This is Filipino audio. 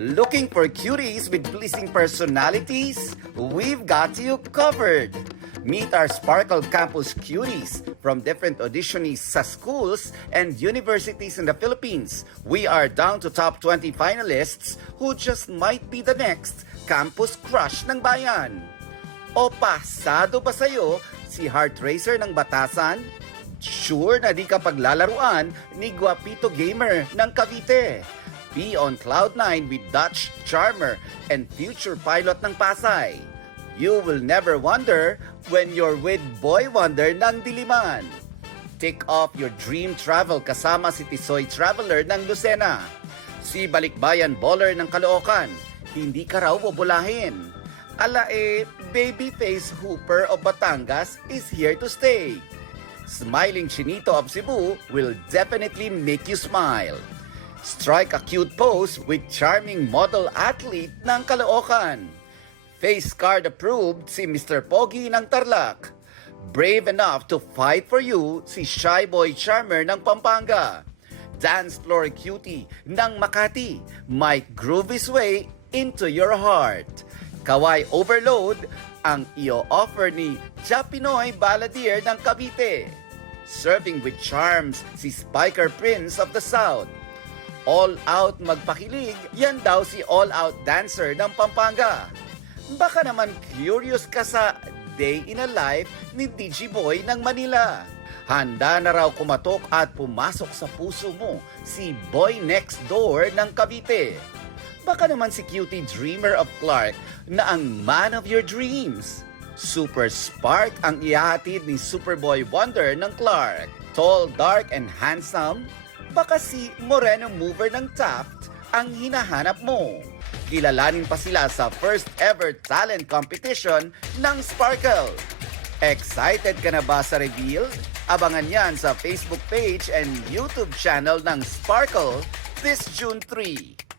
Looking for cuties with pleasing personalities? We've got you covered! Meet our Sparkle Campus cuties from different auditionees sa schools and universities in the Philippines. We are down to top 20 finalists who just might be the next campus crush ng bayan. O pasado ba sa'yo si Heart Racer ng Batasan? Sure na di ka paglalaruan ni Guapito Gamer ng Cavite. Be on Cloud9 with Dutch Charmer and future pilot ng Pasay. You will never wonder when you're with Boy Wonder ng Diliman. Take off your dream travel kasama si Tisoy Traveler ng Lucena. Si Balikbayan Baller ng Caloocan, hindi ka raw bubulahin. Babyface Hooper of Batangas is here to stay. Smiling Chinito of Cebu will definitely make you smile. Strike a cute pose with charming model athlete ng Caloocan. Face card approved si Mr. Pogi ng Tarlac. Brave enough to fight for you si Shy Boy Charmer ng Pampanga. Dance floor cutie ng Makati might groove his way into your heart. Kawai overload ang i-offer ni Japinoy Baladier ng Cavite. Serving with charms si Spiker Prince of the South. All-out magpakilig, yan daw si all-out dancer ng Pampanga. Baka naman curious ka sa day in a life ni Digiboy ng Manila. Handa na raw kumatok at pumasok sa puso mo si Boy Next Door ng Cavite. Baka naman si Cutie Dreamer of Clark na ang man of your dreams. Super Spark ang ihahatid ni Superboy Wonder ng Clark. Tall, dark, and handsome? Baka si Moreno Mover ng Taft ang hinahanap mo. Kilalanin pa sila sa first ever talent competition ng Sparkle. Excited ka na ba sa reveal? Abangan yan sa Facebook page and YouTube channel ng Sparkle this June 3.